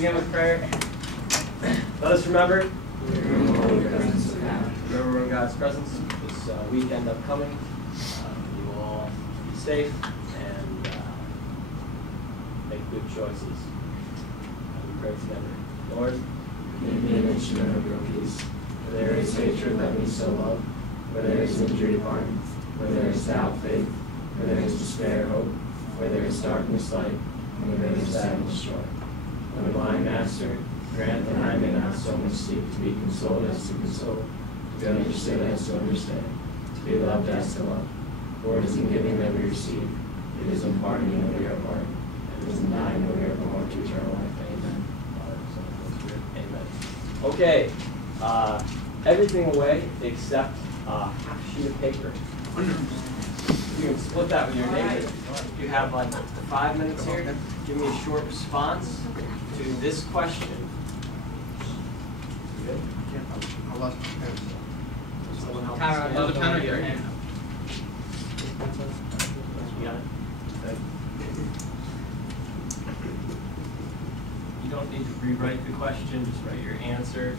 begin with prayer. Let us remember we're in God's presence this weekend upcoming. You will all be safe and make good choices. We pray together. Lord, give me an instrument of your peace. Where there is hatred, let me sow love. Where there is injury, pardon. Where there is doubt, faith. Where there is despair, hope. Where there is darkness, light. And where there is sadness, joy. O divine Master, grant that I may not so much seek to be consoled as to console, to be understood as to understand, to be loved as to love. For it is in giving that we receive, it is in pardoning that we are pardoned, it is in dying that we are born to eternal life. Amen. Amen. Okay, everything away except half a sheet of paper. You can split that with your neighbor. You have like 5 minutes here. Give me a short response to this question. You good? I lost my pen. Someone help Tyler, us? there's a pen right there. You got it? Good. You don't need to rewrite the question, just write your answer.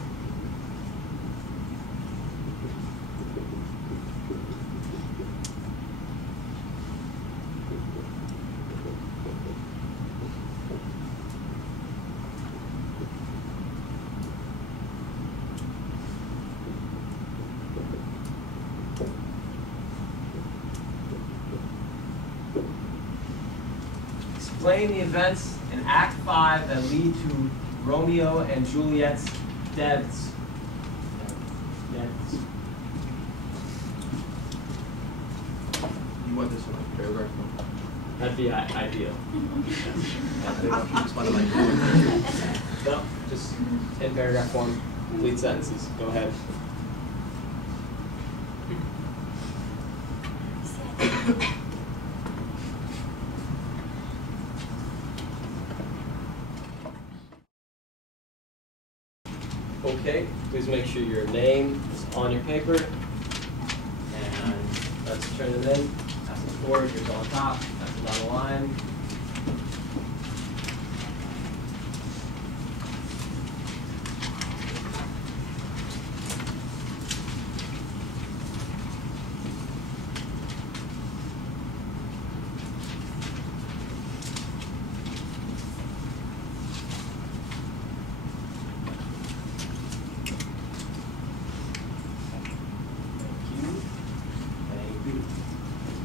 Explain the events in Act 5 that lead to Romeo and Juliet's deaths. You want this one, paragraph one? That'd be ideal. No, just in paragraph form, complete sentences. Go ahead. Okay, please make sure your name is on your paper. And let's turn them in. That's the board, here's on top, that's the dotted line.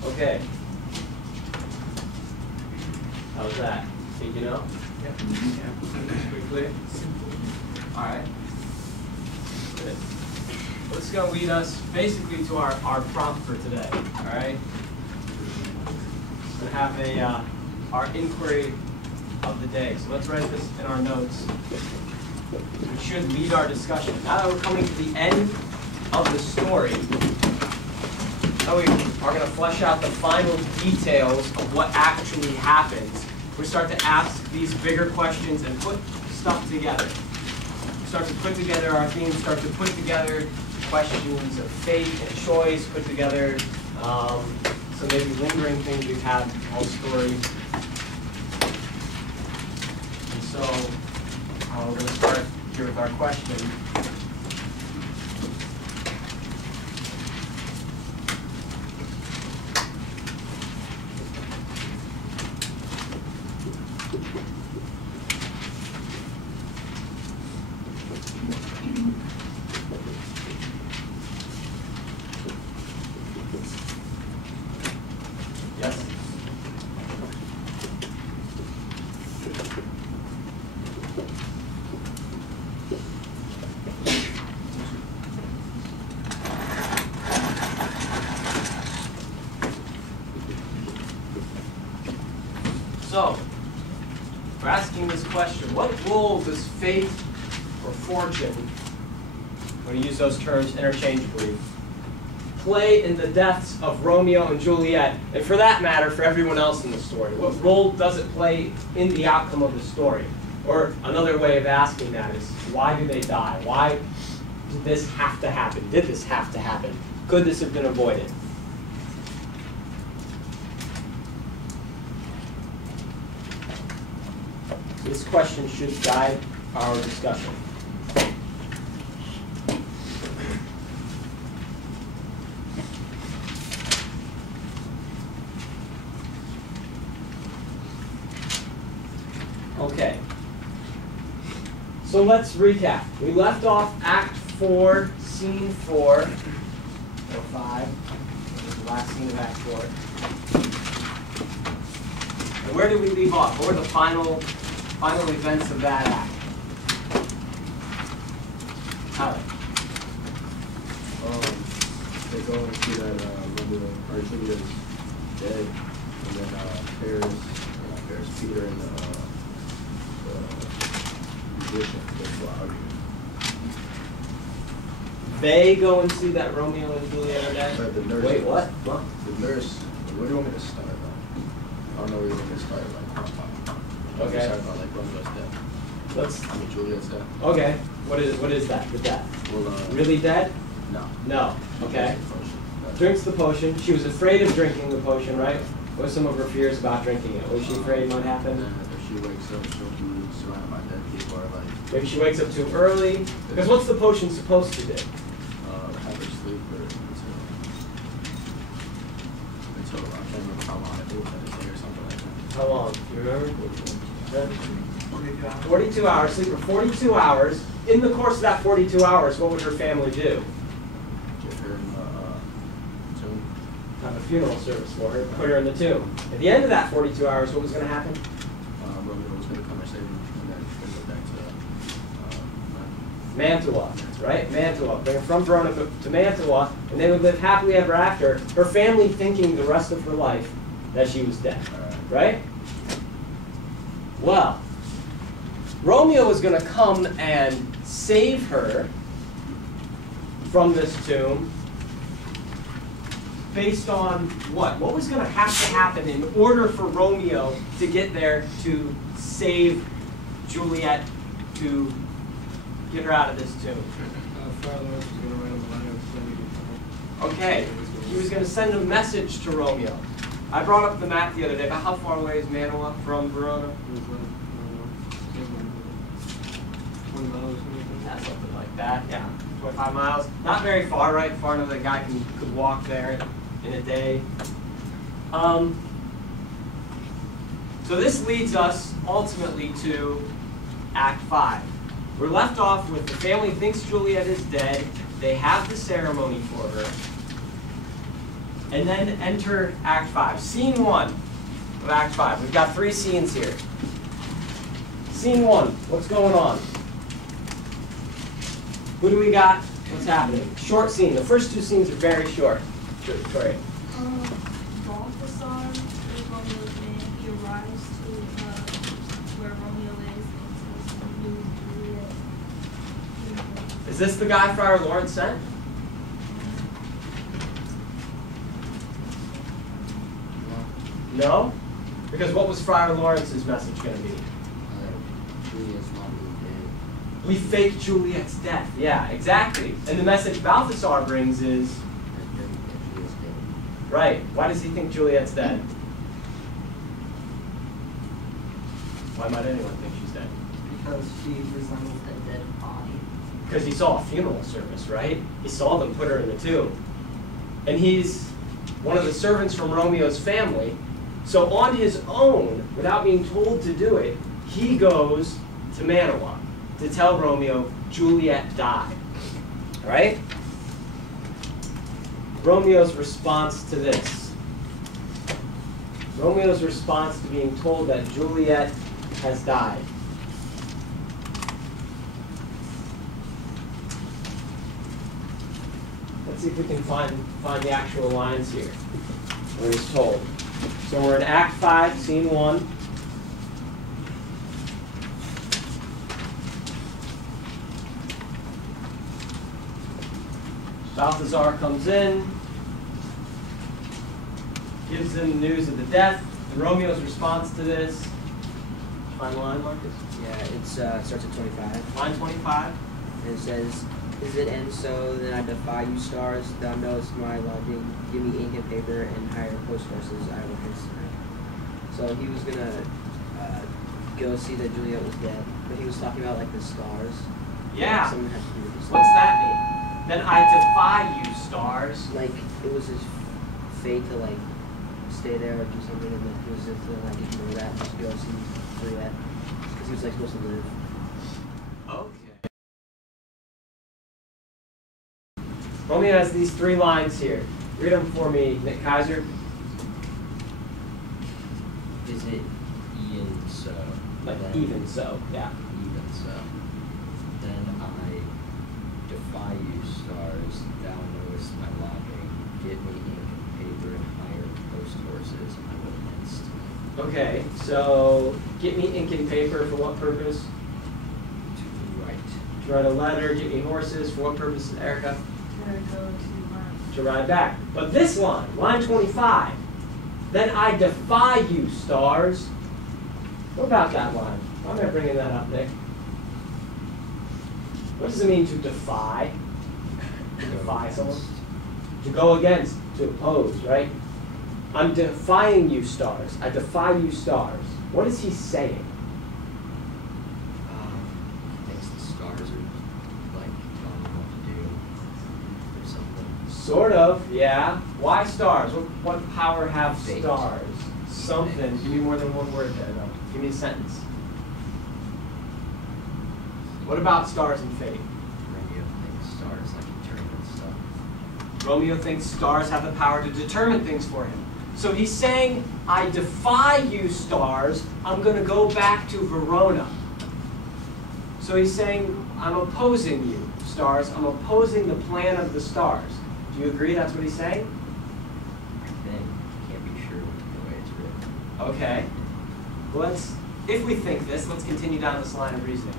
Okay. How's that? Think you know? Yeah. Pretty clear. All right. Good. Well, this is going to lead us basically to our prompt for today. All right. We're going to have our inquiry of the day. So let's write this in our notes. It should lead our discussion. Now that we're coming to the end of the story, now we are going to flesh out the final details of what actually happens. We start to ask these bigger questions and put stuff together. We start to put together our themes, start to put together questions of fate and choice, put together some maybe lingering things we've had all story. And so we're going to start here with our question. Yes? So, we're asking this question: what role does fate or fortune, I'm going to use those terms interchangeably, play in the deaths of Romeo and Juliet, and for that matter, for everyone else in the story? What role does it play in the outcome of the story? Or another way of asking that is, why do they die? Why did this have to happen? Did this have to happen? Could this have been avoided? This question should guide our discussion. Okay. So let's recap. We left off Act 4, Scene 4, or 5. It was the last scene of Act 4. And where did we leave off? What were the final events of that act? Tyler. They go and see that Romeo or Juliet is dead, and then Peter, and the musician go to argue. They go and see that Romeo and Juliet are dead? But the nurse. Wait, what? What? The nurse. Where do you want me to start? I don't know where you want me to start. Okay. Start about like Romeo's death. Juliet's death. Okay. What is that? The death? Well, really dead? No. No. Okay. No. Drinks the potion. She was afraid of drinking the potion, right? What were some of her fears about drinking it? Was she afraid what happened? If she wakes up, she'll be surrounded by dead people, or like. Maybe she wakes up too early. Because what's the potion supposed to do? Have her sleep or until I can't remember how long it was, like a day or something like that. How long? Do you remember? 42 hours. Sleep for 42 hours. In the course of that 42 hours, what would her family do? Get her in the tomb. Have a funeral service for her. Put her in the tomb. At the end of that 42 hours, what was going to happen? Romeo was going to come and save him, and then bring her back to Mantua, right? Mantua. Bring her from Verona to Mantua, and they would live happily ever after, her family thinking the rest of her life that she was dead. Right? Well, Romeo was going to come and save her from this tomb based on what? What was going to have to happen in order for Romeo to get there to save Juliet, to get her out of this tomb? Okay, he was going to send a message to Romeo. I brought up the map the other day. About how far away is Mantua from Verona? 20 miles. Yeah, something like that. Yeah, 25 miles. Not very far, right? Far enough that a guy could walk there in a day. So this leads us ultimately to Act 5. We're left off with the family thinks Juliet is dead. They have the ceremony for her. And then enter Act 5. Scene 1 of Act 5. We've got 3 scenes here. Scene 1. What's going on? Who do we got? What's happening? Short scene. The first 2 scenes are very short. Sorry. Balthasar is Romeo's man. He arrives to where Romeo is and tells him Juliet. Is this the guy Friar Lawrence sent? No? Because what was Friar Lawrence's message going to be? Juliet's not really dead. We faked Juliet's death. Yeah, exactly. And the message Balthasar brings is, Juliet's dead. right, why does he think Juliet's dead? Why might anyone think she's dead? Because she resembles a dead body. Because he saw a funeral service, right? He saw them put her in the tomb. And he's one of the servants from Romeo's family. So on his own, without being told to do it, he goes to Mantua to tell Romeo Juliet died. Right? Romeo's response to this. Romeo's response to being told that Juliet has died. Let's see if we can find the actual lines here where he's told. So we're in Act 5, Scene 1. Balthasar comes in, gives them the news of the death, and Romeo's response to this. Find line, Marcus? Yeah, it starts at 25. Line 25. And it says, "Is it and so then I defy you stars, thou knowest my lodging, give me ink and paper and hire post horses, I will hasten." So he was gonna go see that Juliet was dead, but he was talking about like the stars. Yeah. Something had to do with the stars. What's that mean? Then I defy you, stars. Like it was his fate to like stay there or do something, and then he was just to like ignore that and just go see Juliet because he was like supposed to live. Okay. Romeo has these 3 lines here. Read them for me, Nick Kaiser. Is it even so? Like then- even so, yeah. Even so. Then I defy you, stars. Thou knowest my lodging. Get me ink and paper and hire post horses. I will mince. Okay, so get me ink and paper for what purpose? To write. To write a letter. Get me horses for what purpose, Erica? To go to To ride back. But this line, line 25, then I defy you, stars. What about that line? Why am I bringing that up, Nick? What does it mean to defy? To defy someone? To go against, to oppose, right? I'm defying you, stars. I defy you, stars. What is he saying? Thinks the stars are like telling him what to do or something. Sort of, yeah. Why stars? What power have Fate. stars? Something. Give me more than one word there, though. Give me a sentence. What about stars and fate? Romeo thinks stars like determine stuff. Romeo thinks stars have the power to determine things for him. So he's saying, I defy you, stars. I'm going to go back to Verona. So he's saying, I'm opposing you, stars. I'm opposing the plan of the stars. Do you agree that's what he's saying? I think. Can't be sure the way it's written. Okay. Well, if we think this, let's continue down this line of reasoning.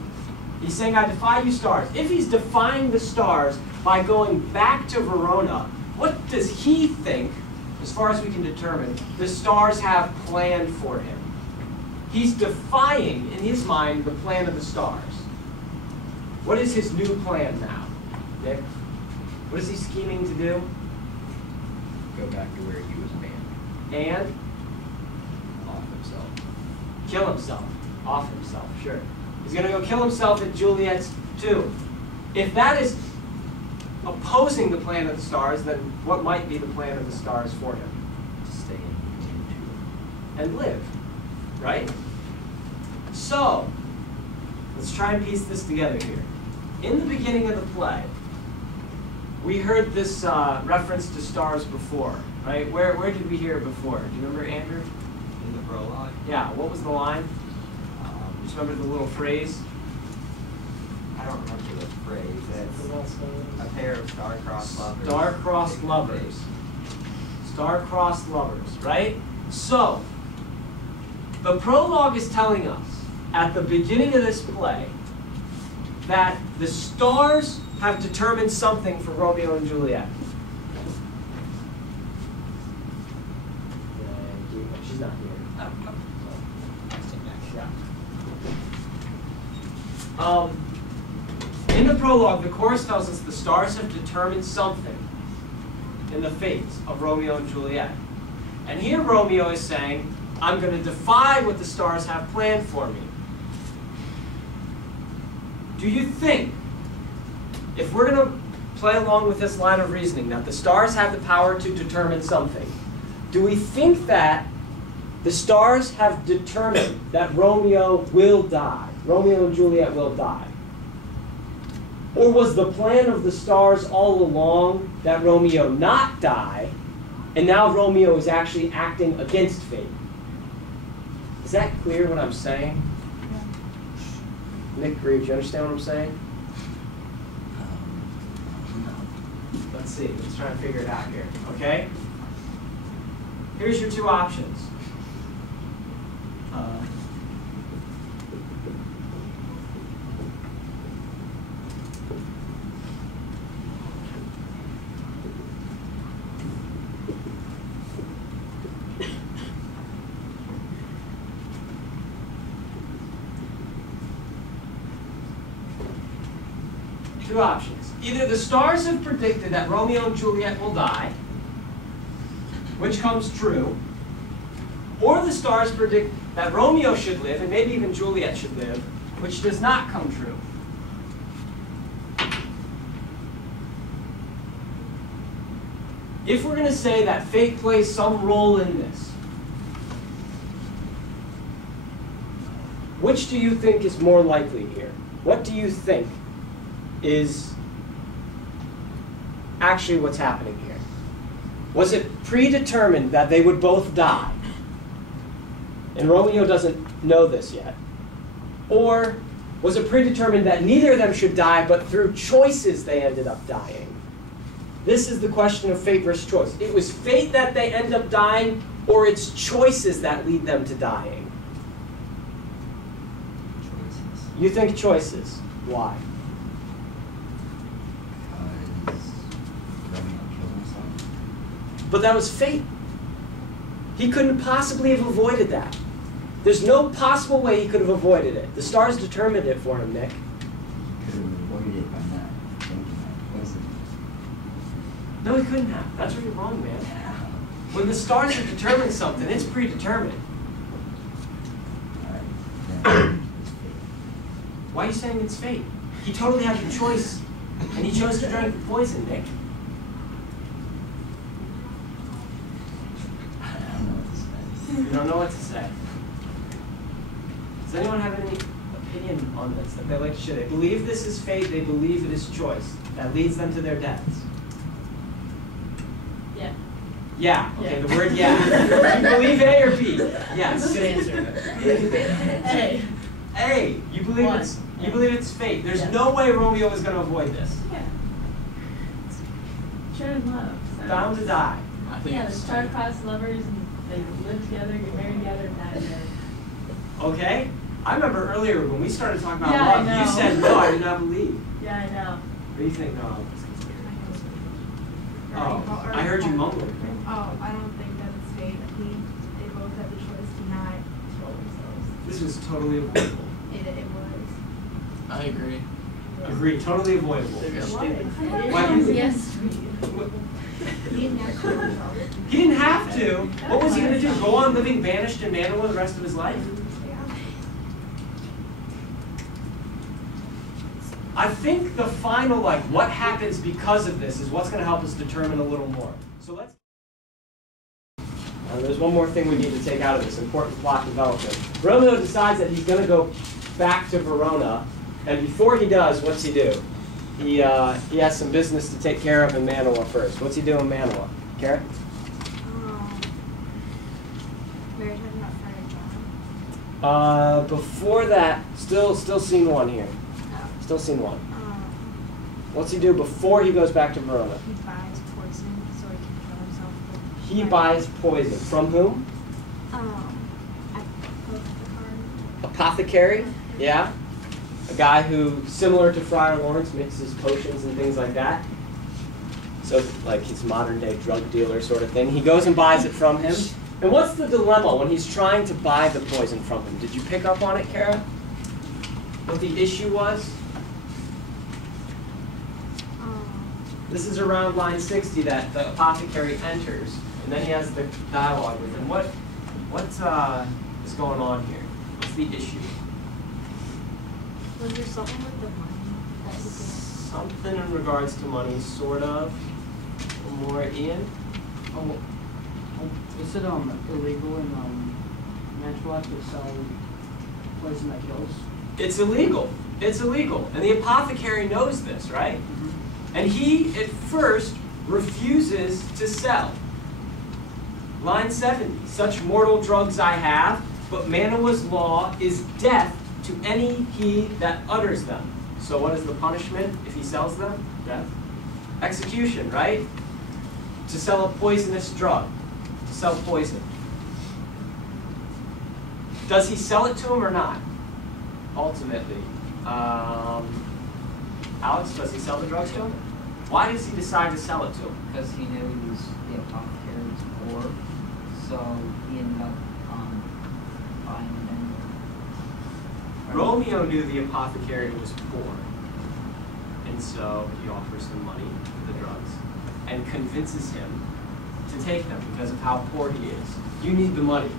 He's saying, I defy you, stars. If he's defying the stars by going back to Verona, what does he think, as far as we can determine, the stars have planned for him? He's defying, in his mind, the plan of the stars. What is his new plan now, Nick? What is he scheming to do? Go back to where he was banned. And Off himself. kill himself. Off himself, sure. He's going to go kill himself at Juliet's tomb. If that is opposing the plan of the stars, then what might be the plan of the stars for him? To stay in And live, right? So, let's try and piece this together here. In the beginning of the play, we heard this reference to stars before, right? Where did we hear it before? Do you remember, Andrew? In the prologue. Yeah, what was the line? Just remember the little phrase? I don't remember the phrase. It's a pair of star-crossed lovers. Star-crossed lovers. Star-crossed lovers, right? So, the prologue is telling us, at the beginning of this play, that the stars have determined something for Romeo and Juliet. She's not here. In the prologue, the chorus tells us the stars have determined something in the fates of Romeo and Juliet. And here Romeo is saying, I'm going to defy what the stars have planned for me. Do you think, if we're going to play along with this line of reasoning, that the stars have the power to determine something, do we think that the stars have determined that Romeo will die? Romeo and Juliet will die? Or was the plan of the stars all along that Romeo not die, and now Romeo is actually acting against fate? Is that clear what I'm saying? Nick Green, do you understand what I'm saying? Let's see. Let's try and figure it out here. Okay? Here's your 2 options. Two options. Either the stars have predicted that Romeo and Juliet will die, which comes true, or the stars predict that Romeo should live, and maybe even Juliet should live, which does not come true. If we're going to say that fate plays some role in this, which do you think is more likely here? What do you think is actually what's happening here? Was it predetermined that they would both die? And Romeo doesn't know this yet. Or was it predetermined that neither of them should die, but through choices they ended up dying? This is the question of fate versus choice. It was fate that they end up dying, or it's choices that lead them to dying? Choices. You think choices. Why? Because Romeo killed himself. But that was fate. He couldn't possibly have avoided that. There's no possible way he could have avoided it. The stars determined it for him, Nick. He could have avoided it by not thinking that poison. No, he couldn't have. That's where you're wrong, man. When the stars have determined something, it's predetermined. Alright, then it's fate. Why are you saying it's fate? He totally had the choice, and he chose to drink the poison, Nick. I don't know what to say. You don't know what to say. Does anyone have any opinion on this that they like to share? They believe this is fate, they believe it is choice that leads them to their deaths. Yeah. Yeah, okay, Yeah. the word yeah. You believe A or B? Yes. Good answer. Hey. A, you believe it's fate. There's Yeah. no way Romeo is going to avoid this. Yeah. True love. So. Bound to die. I think Yeah, the it's star-crossed lovers, and they live together, get married together, and die together. Okay? I remember earlier when we started talking about Yeah, I love, you know. said, no, I did not believe. Yeah, I know. What do you think? No, this is weird. Oh, Or- I heard you mumbling. Oh, I don't think that it's fate. They both have the choice to not kill themselves. This was totally avoidable. It was. I agree. Agreed, totally avoidable. Why do you think? Yes. He didn't have to kill himself. He didn't have to. What was he going to do? Go on living banished in Mantua the rest of his life? Yeah. I think the final, like, what happens because of this is what's going to help us determine a little more. So let's. There's one more thing we need to take out of this important plot development. Romeo decides that he's going to go back to Verona, and before he does, what's he do? He has some business to take care of in Mantua first. What's he do in Mantua? Kara? We were talking about Friar John. Before that, still scene one here. Still scene one. What's he do before he goes back to Verona? He buys poison so he can kill himself. with He fire. buys poison. From whom? I put the card. Apothecary? Yeah. A guy who, similar to Friar Lawrence, mixes potions and things like that. So, like, he's modern day drug dealer sort of thing. He goes and buys it from him. And what's the dilemma when he's trying to buy the poison from him? Did you pick up on it, Kara? What the issue was? This is around line 60 that the apothecary enters, and then he has the dialogue with him. What is going on here? What's the issue? Was there something with the money that he did? Something in regards to money, sort of. More Ian? Is it illegal in Mantua to sell poison that kills? It's illegal. It's illegal. And the apothecary knows this, right? And he, at first, refuses to sell. Line 70, such mortal drugs I have, but Mantua's law is death to any he that utters them. So what is the punishment if he sells them? Death. Execution, right? To sell a poisonous drug. To sell poison. Does he sell it to him or not? Ultimately. Alex, does he sell the drugs to him? Why does he decide to sell it to him? Because he knew he was the apothecary's poor, so he ended up buying it anyway. Romeo knew the apothecary was poor, and so he offers him money for the drugs and convinces him to take them because of how poor he is. You need the money.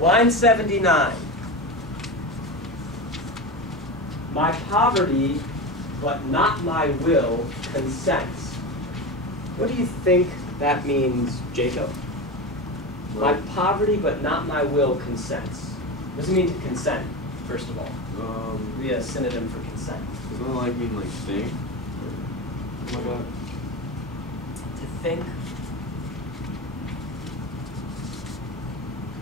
Line 79. My poverty, but not my will, consents. What do you think that means, Jacob? My poverty, but not my will, consents. What does it mean to consent, first of all? Be a synonym for consent. Doesn't it like mean like think? Oh my god. To think.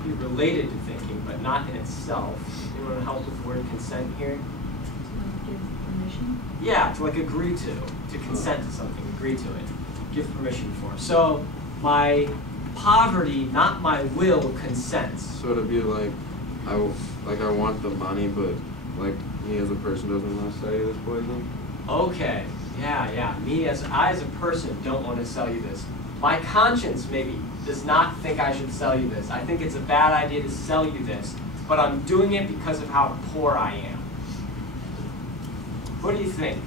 Be related to thinking, but not in itself. Anyone help with the word consent here? To give permission. Yeah, to like agree to consent to something, agree to it, give permission for. So my poverty, not my will, consents. So it'd be like, I want the money, but like me as a person doesn't want to sell you this poison. Okay, yeah. I as a person don't want to sell you this. My conscience maybe does not think I should sell you this. I think it's a bad idea to sell you this, but I'm doing it because of how poor I am. What do you think?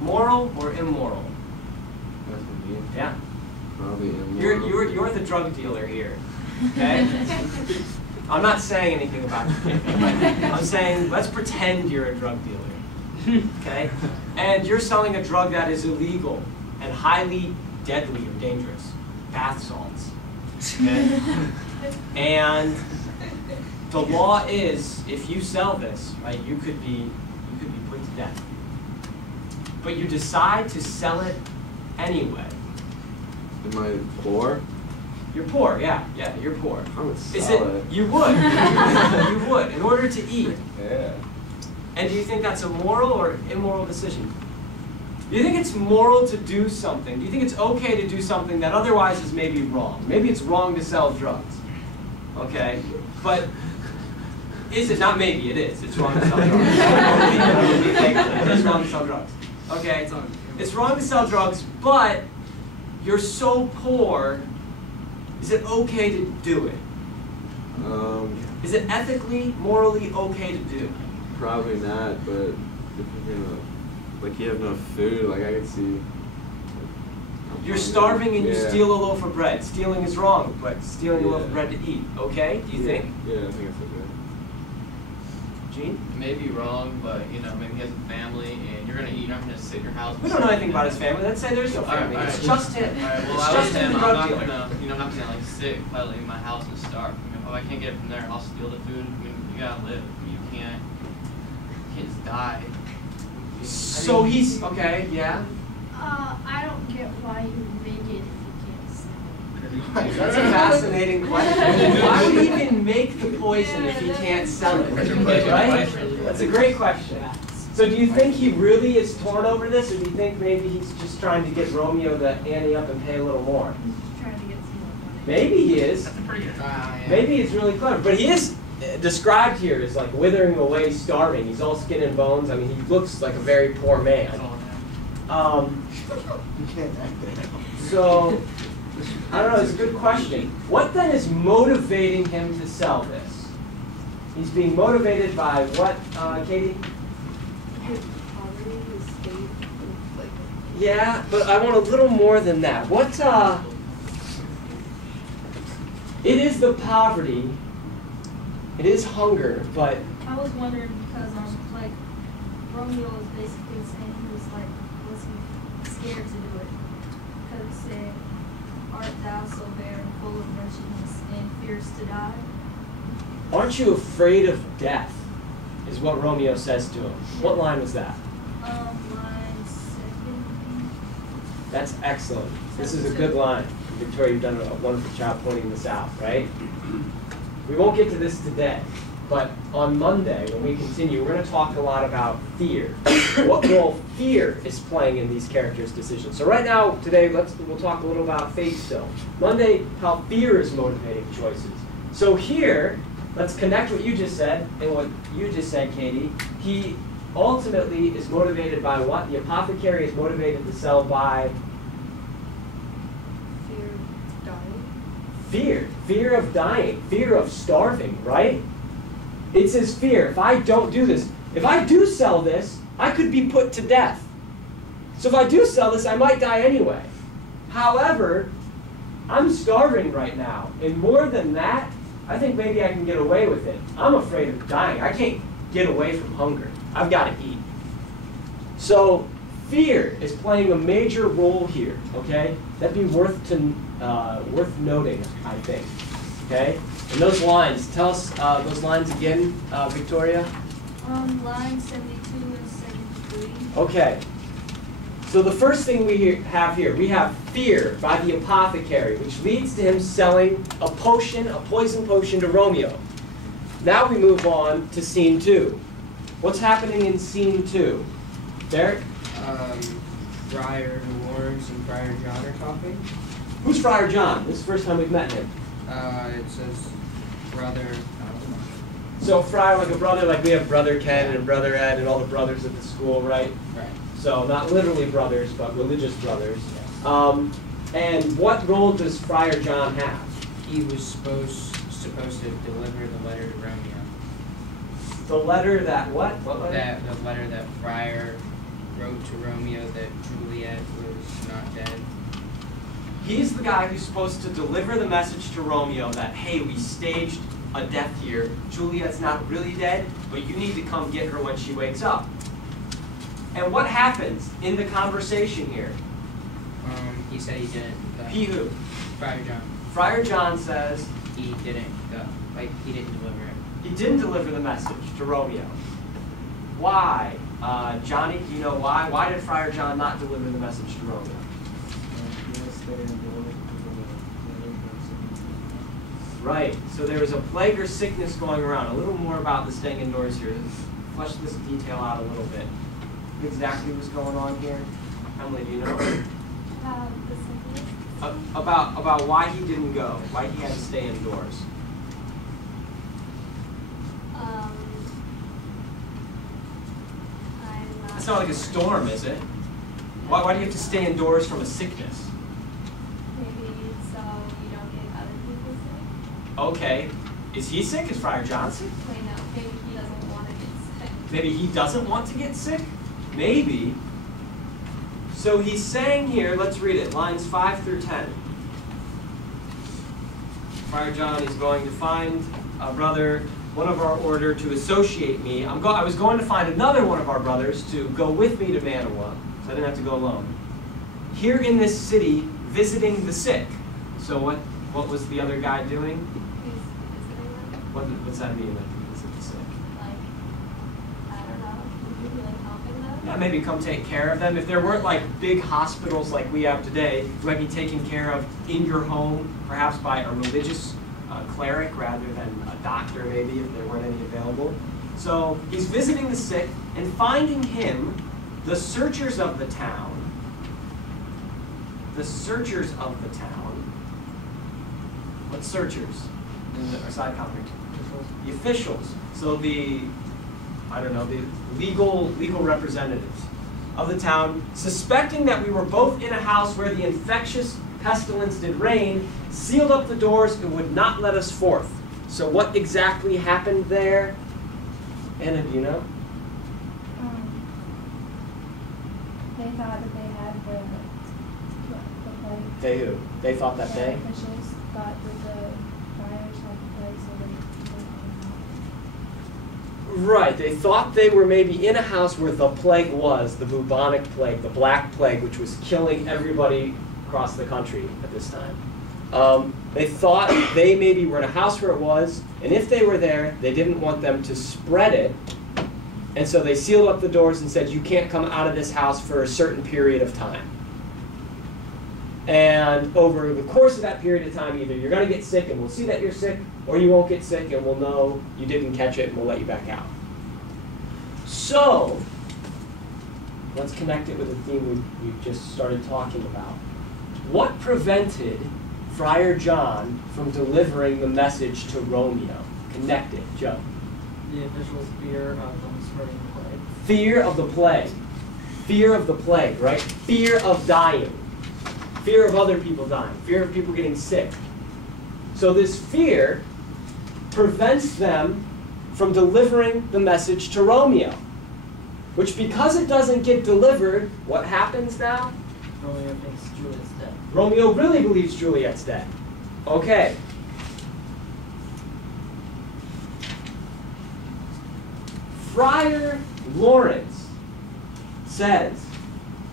Moral or immoral? That's what me. Yeah. Probably immoral. You're the drug dealer here, okay? I'm not saying anything about you. I'm saying let's pretend you're a drug dealer, okay? And you're selling a drug that is illegal and highly deadly or dangerous, bath salts. Okay? And the law is, if you sell this, right, you could be put to death. But you decide to sell it anyway. Am I poor? You're poor, yeah, you're poor. I would Is sell it? it. You would. You would, in order to eat. Yeah. And do you think that's a moral or immoral decision? Do you think it's moral to do something? Do you think it's okay to do something that otherwise is maybe wrong? Maybe it's wrong to sell drugs. Okay? But is it? Not maybe, it is. It's wrong to sell drugs. It is wrong to sell drugs. Okay? It's wrong to sell drugs, but you're so poor, is it okay to do it? Is it ethically, morally okay to do? Probably not, but if you're gonna, like, you have no food, like, I could see. You're starving and you Yeah. steal a loaf of bread. Stealing is wrong, but stealing a loaf of Yeah. bread to eat, okay? Do you think? Yeah, I think it's okay. Gene? It may be wrong, but you know, maybe he has a family, and you're not gonna sit in your house. We don't know anything about his family. Let's say there's no family. Alright, It's just him. Alright, well, It's I just was him, him. the I'm drug not dealer. gonna, you know, I'm not gonna like sit quietly in my house and starve. I mean, if I can't get it from there, I'll steal the food. I mean, you gotta live. I mean, you can't just die. So he's, okay, yeah. I don't get why you make it if you can't sell it. That's a fascinating question. Why would he even make the poison if he can't sell it? Right? That's a great question. So do you think he really is torn over this, or do you think maybe he's just trying to get Romeo to ante up and pay a little more? He's just trying to get some more money. Maybe he is. That's a pretty good try. Yeah. Maybe he's really clever. But he is described here as like withering away, starving. He's all skin and bones. I mean, he looks like a very poor man. That's all I have. So, I don't know, it's a good question. What then is motivating him to sell this? He's being motivated by what, Katie? His poverty, his state, like. Yeah, but I want a little more than that. What, it is the poverty, it is hunger, but I was wondering because like Romeo was basically saying he was like, was he scared to do it? Because it said, "Art thou so bare and full of wretchedness and fears to die?" aren't you afraid of death? Is what Romeo says to him. What line was that? Line 7. That's excellent. This is a good line. Victoria, you've done a wonderful job pointing this out, right? We won't get to this today, but on Monday, when we continue, we're going to talk a lot about fear. What role fear is playing in these characters' decisions. So right now, today, we'll talk a little about faith still. Monday, how fear is motivating choices. So here, let's connect what you just said and what you just said, Katie. He ultimately is motivated by what? The apothecary is motivated to sell by Fear of dying. fear of dying, fear of starving, right? It's his fear. If I don't do this, if I do sell this, I could be put to death. So if I do sell this, I might die anyway. However, I'm starving right now. And more than that, I think maybe I can get away with it. I'm afraid of dying. I can't get away from hunger. I've got to eat. So fear is playing a major role here, okay? That'd be worth noting, I think, okay? And those lines, tell us those lines again, Victoria. Line 72 and 73. Okay. So the first thing we have here, we have fear by the apothecary, which leads to him selling a potion, a poison potion to Romeo. Now we move on to scene 2. What's happening in scene 2? Derek? Friar Lawrence and Friar John are talking. Who's Friar John? This is the first time we've met him. It says brother. So Friar, like a brother, like we have Brother Ken and Brother Ed and all the brothers at the school, right? Right. So not literally brothers, but religious brothers. And what role does Friar John have? He was supposed to deliver the letter to Romeo. The letter that what? What letter? The letter that Friar wrote to Romeo that Juliet was not dead. He's the guy who's supposed to deliver the message to Romeo that, hey, we staged a death here. Juliet's not really dead, but you need to come get her when she wakes up. And what happens in the conversation here? He said he didn't go. He who? Friar John. Friar John says He didn't go. Like, he didn't deliver it. he didn't deliver the message to Romeo. Why? Johnny, do you know why? Why did Friar John not deliver the message to Romeo? Right, so there was a plague or sickness going around. A little more about the staying indoors here. Flesh this detail out a little bit. Exactly what's going on here? Emily, do you know? The sickness. About why he didn't go, why he had to stay indoors. I'm not. It's not like a storm, is it? Why do you have to stay indoors from a sickness? Maybe so you don't get other people sick. Okay, is he sick? Is Friar John sick? Wait, no, maybe he doesn't want to get sick. Maybe he doesn't want to get sick? Maybe. So he's saying here, let's read it, lines 5 through 10. Friar John is going to find a brother, one of our order, to associate me. I was going to find another one of our brothers to go with me to Manawa, so I didn't have to go alone. Here in this city, visiting the sick. So what was the other guy doing? He's visiting them. What's that mean, that he visit the sick? Like, I don't know, maybe like helping them. Yeah, maybe come take care of them. If there weren't like big hospitals like we have today, you might be taken care of in your home, perhaps by a religious cleric rather than a doctor maybe, if there weren't any available. So he's visiting the sick and finding him, the searchers of the town. The searchers of the town. What searchers? In our side comment. The officials. So the legal representatives of the town, suspecting that we were both in a house where the infectious pestilence did reign, sealed up the doors and would not let us forth. So what exactly happened there? Anna, do you know? They thought that they had the plague. They who? They thought that The they? officials thought that the friars had the plague, so they Right, they thought they were maybe in a house where the plague was, the bubonic plague, the black plague, which was killing everybody across the country at this time. They thought they maybe were in a house where it was, and if they were there, they didn't want them to spread it, and so they sealed up the doors and said, you can't come out of this house for a certain period of time. And over the course of that period of time, either you're going to get sick and we'll see that you're sick, or you won't get sick and we'll know you didn't catch it and we'll let you back out. So, let's connect it with the theme we just started talking about. What prevented Friar John from delivering the message to Romeo? Connect it, Joe. The officials' fear of them spreading the plague. Fear of the plague. Fear of the plague, right? Fear of dying. Fear of other people dying. Fear of people getting sick. So this fear prevents them from delivering the message to Romeo. Which, because it doesn't get delivered, what happens now? Romeo thinks Juliet's dead. Romeo really believes Juliet's dead. Okay. Friar Lawrence says,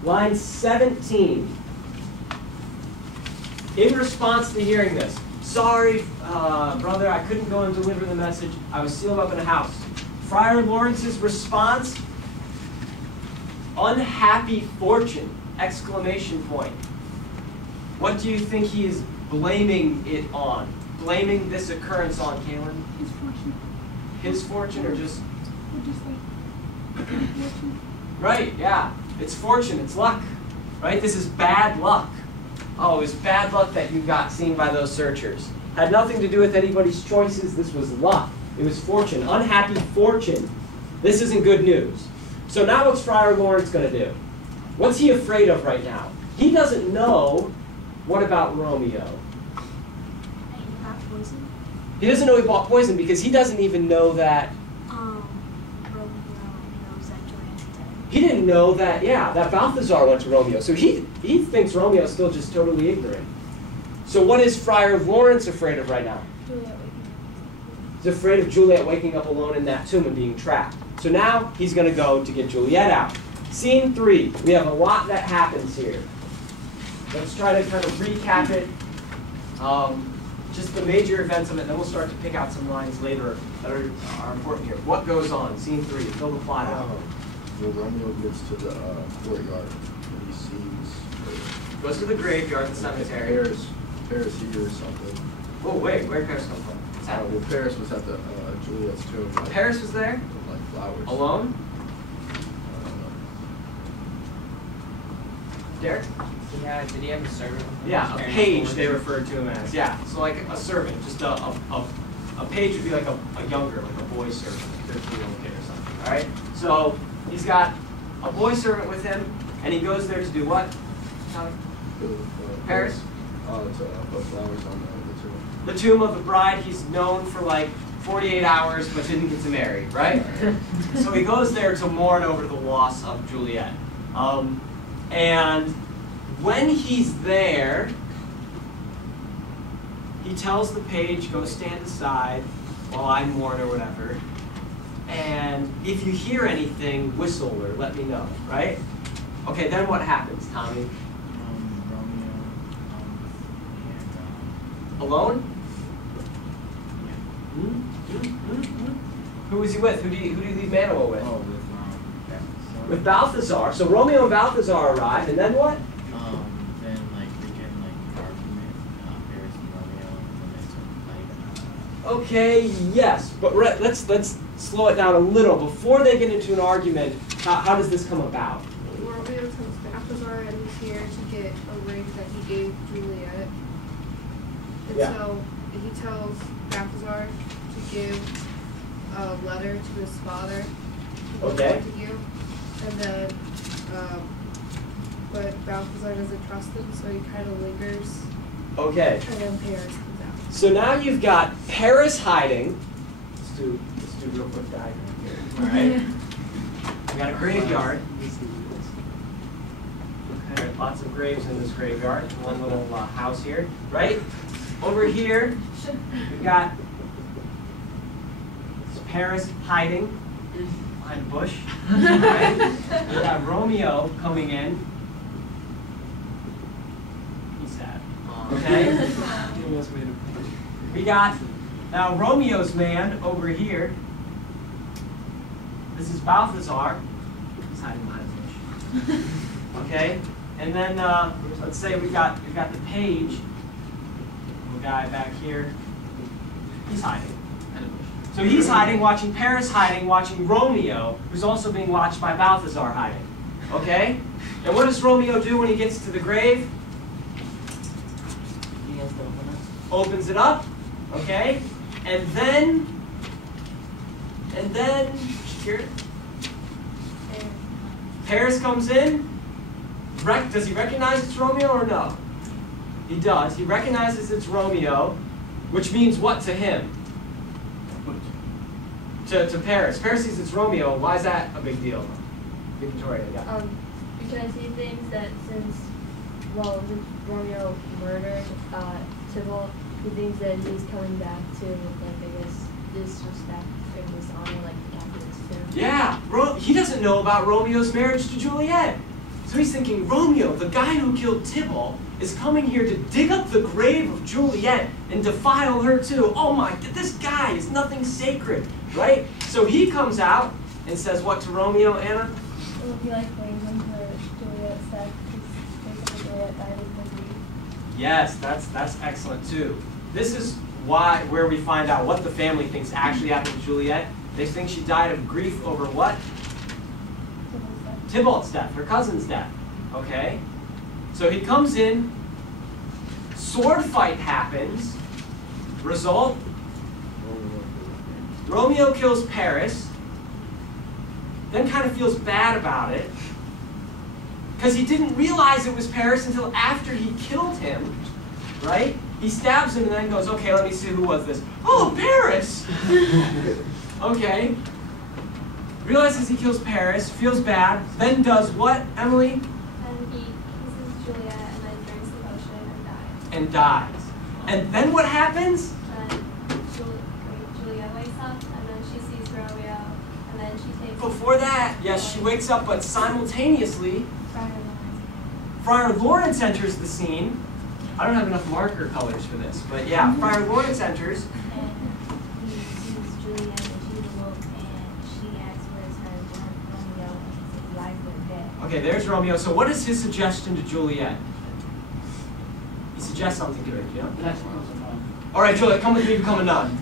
line 17, in response to hearing this, sorry, brother, I couldn't go and deliver the message. I was sealed up in a house. Friar Lawrence's response, unhappy fortune, exclamation point. What do you think he is blaming it on? Blaming this occurrence on, Kaylin? His fortune. His fortune or just... Or just like, fortune. Right, yeah. It's fortune, it's luck. Right? This is bad luck. Oh, it was bad luck that you got seen by those searchers. Had nothing to do with anybody's choices. This was luck. It was fortune. Unhappy fortune. This isn't good news. So now what's Friar Lawrence going to do? What's he afraid of right now? He doesn't know. What about Romeo? And he got poisoned. He doesn't know he bought poison because he doesn't even know that. Romeo knows that Juliet's dead. He didn't know that, yeah, that Balthazar went to Romeo. So he thinks Romeo's still just totally ignorant. So what is Friar Lawrence afraid of right now? Juliet waking up. He's afraid of Juliet waking up alone in that tomb and being trapped. So now he's going to go to get Juliet out. Scene 3. We have a lot that happens here. Let's try to kind of recap it. Just the major events of it, and then we'll start to pick out some lines later that are important here. What goes on? Scene 3. Fill the plot out. Well, Romeo gets to the courtyard and he sees Goes to the graveyard, the cemetery. Paris hears something. Oh, wait. Where'd Paris come from? What's happening? Well, Paris was at the Juliet's tomb. Like, Paris was there? with, like flowers. Alone? I don't know. Derek? Yeah, did he have a servant? Yeah, a page they referred to him as. Yeah, so like a servant, just a page would be like a younger, like a boy servant, like a 13-year-old kid or something, all right? So he's got a boy servant with him, and he goes there to do what? Tommy? Paris? To put flowers on the tomb. The tomb of the bride. He's known for like 48 hours, but didn't get to marry, right? So he goes there to mourn over the loss of Juliet. And when he's there, he tells the page, go stand aside while I mourn or whatever. And if you hear anything, whistle or let me know, right? Okay, then what happens, Tommy? Romeo, Alone? yeah. Who was he with? Who do you leave Manuel with? Oh, With Balthazar. So Romeo and Balthazar arrive, and then what? then like we get like an argument, Paris and Romeo, and then they start fighting. Okay, yes, but let's slow it down a little. Before they get into an argument, how does this come about? Romeo tells Balthazar that he's here to get a ring that he gave Juliet. And Yeah. so he tells Balthazar to give a letter to his father. Okay. Montague. And then, but Balthazar doesn't trust him, so he kind of lingers. Okay, And then Paris comes out. so now you've got Paris hiding. Let's do a real quick diagram here. All right. We got a graveyard. Okay, lots of graves in this graveyard. One little house here, right? Over here, we've got Paris hiding behind a bush. Right? We've got Romeo coming in. He's sad. Okay? We got now Romeo's man over here. This is Balthazar. He's hiding behind a bush. Okay? And then let's say we've got the page. Little guy back here. He's hiding. So he's hiding, watching Paris hiding, watching Romeo, who's also being watched by Balthazar hiding. Okay? And what does Romeo do when he gets to the grave? He has to open it. Opens it up. Okay? And then, here, Paris comes in. Does he recognize it's Romeo or no? He does. He recognizes it's Romeo, which means what to him? To Paris. Paris sees it's Romeo. Why is that a big deal? Victoria, yeah. Because he thinks that since Romeo murdered Tybalt, he thinks that he's coming back to, like, I guess, disrespect he was on like after this too. Yeah, he doesn't know about Romeo's marriage to Juliet. So he's thinking, Romeo, the guy who killed Tybalt, is coming here to dig up the grave of Juliet and defile her too. Oh my, this guy is nothing sacred, right? So he comes out and says what to Romeo, Anna? It would be like blames him for Juliet's death because basically Juliet died of grief. Yes, that's excellent too. This is where we find out what the family thinks actually happened to Juliet. They think she died of grief over what? Tybalt's death, her cousin's death. Okay? So he comes in, sword fight happens. Result? Romeo kills Paris, then kind of feels bad about it, because he didn't realize it was Paris until after he killed him, right? He stabs him and then goes, okay, let me see who was this. Oh, Paris! Okay. Realizes he kills Paris, feels bad, then does what, Emily? And he kisses Juliet and then drinks the potion and dies. And dies. And then what happens? And Juliet wakes up and then she sees Romeo and then she takes... Before that, yes, she wakes up, but simultaneously, Friar Lawrence enters the scene. I don't have enough marker colors for this, but yeah, Friar Lawrence enters. And he sees Juliet and she's awoke and she asks where's her Romeo and he says life with death. Okay, there's Romeo. So what is his suggestion to Juliet? He suggests something to her, you know? That's what was annoying. All right, Juliet, come with me, become a nun.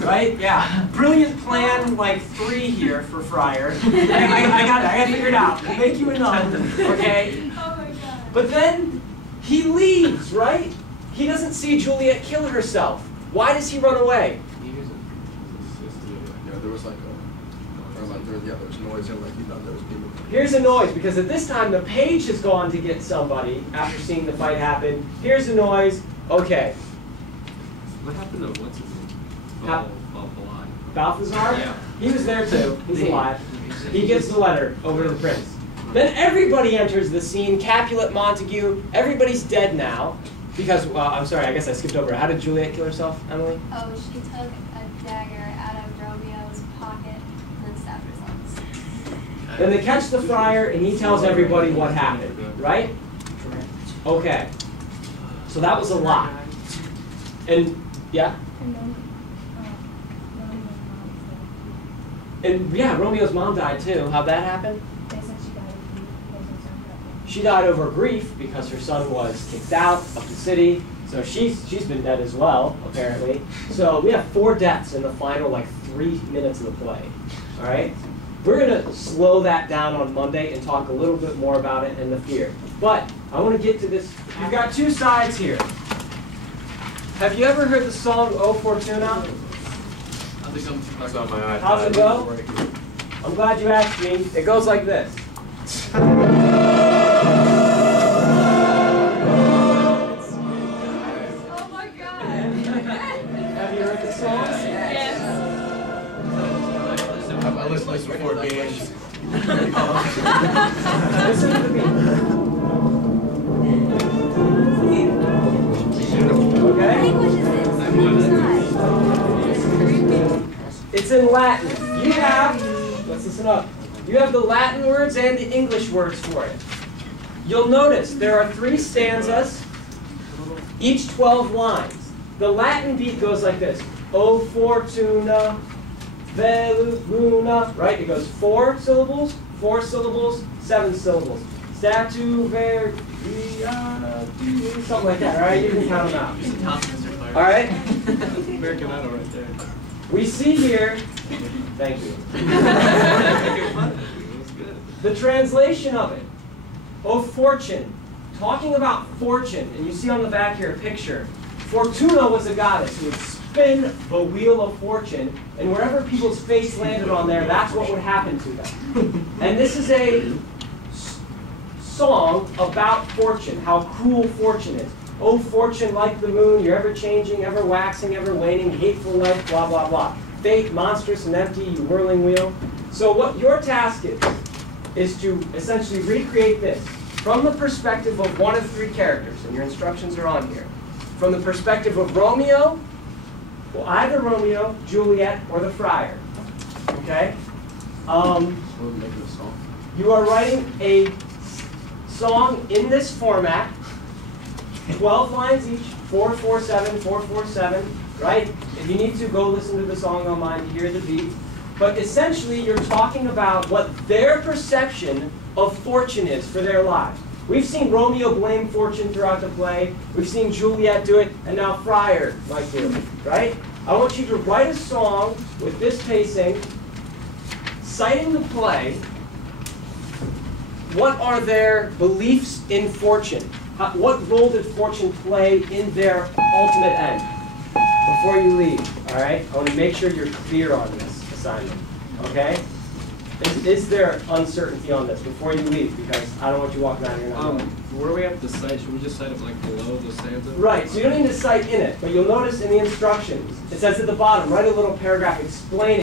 Right? Yeah. Brilliant plan, like 3 here for Friar. I got it. I got it figured out. We'll make you a nun, okay? Oh my god. But then he leaves, right? He doesn't see Juliet kill herself. Why does he run away? Yeah, there was like there was noise and like he thought there was people. Here's a noise, because at this time the page has gone to get somebody after seeing the fight happen. Here's a noise. Okay. What happened to what's his name? Balthazar? Yeah. He was there too. He's alive. He gives the letter over to the prince. Then everybody enters the scene. Capulet, Montague, everybody's dead now. Because, I'm sorry, I guess I skipped over. How did Juliet kill herself, Emily? Oh, she took a dagger out of Romeo's pocket and then stabbed herself. Then they catch the friar and he tells everybody what happened, right? Okay. So that was a lot. And, yeah? And then, And yeah, Romeo's mom died too. How'd that happen? they said she died of grief because her son got She died over grief because her son was kicked out of the city. So she's been dead as well, apparently. So we have 4 deaths in the final 3 minutes of the play. All right? We're going to slow that down on Monday and talk a little bit more about it and the fear. But I want to get to this. You've got 2 sides here. Have you ever heard the song O Fortuna? It's on my iPad. How's it go? I'm glad you asked me. It goes like this. Oh my god! Have you heard the song? Yes. I listened to this before games. Listen to me. What Okay? language is this? It's in Latin. You have, let's listen up. You have the Latin words and the English words for it. You'll notice there are 3 stanzas, each 12 lines. The Latin beat goes like this. O fortuna, velu luna, right? It goes 4 syllables, 4 syllables, 7 syllables. Statu ver, something like that, all right? You can count them out. All right? American Idol right there. We see here, thank you. The translation of it. Oh, fortune. Talking about fortune, and you see on the back here a picture. Fortuna was a goddess who would spin the wheel of fortune, and wherever people's face landed on there, that's what would happen to them. And this is a song about fortune, how cruel fortune is. Oh, fortune like the moon, you're ever changing, ever waxing, ever waning, hateful life, blah, blah, blah. Fake, monstrous, and empty, you whirling wheel. So what your task is to essentially recreate this from the perspective of one of 3 characters, and your instructions are on here. From the perspective of Romeo, well, either Romeo, Juliet, or the friar. Okay? We're making a song. You are writing a song in this format, 12 lines each, 4-4-7, 4-4-7, right? If you need to, go listen to the song online to hear the beat. But essentially, you're talking about what their perception of fortune is for their lives. We've seen Romeo blame fortune throughout the play. We've seen Juliet do it, and now Friar might do it, right? I want you to write a song with this pacing, citing the play. What are their beliefs in fortune? What role did fortune play in their ultimate end? Before you leave, all right? I want to make sure you're clear on this assignment, okay? Is there uncertainty on this before you leave? Because I don't want you walking out of here not knowing. Where do we have to cite? Should we just cite it like below the stanza? Right, so you don't need to cite in it, but you'll notice in the instructions, it says at the bottom, write a little paragraph explaining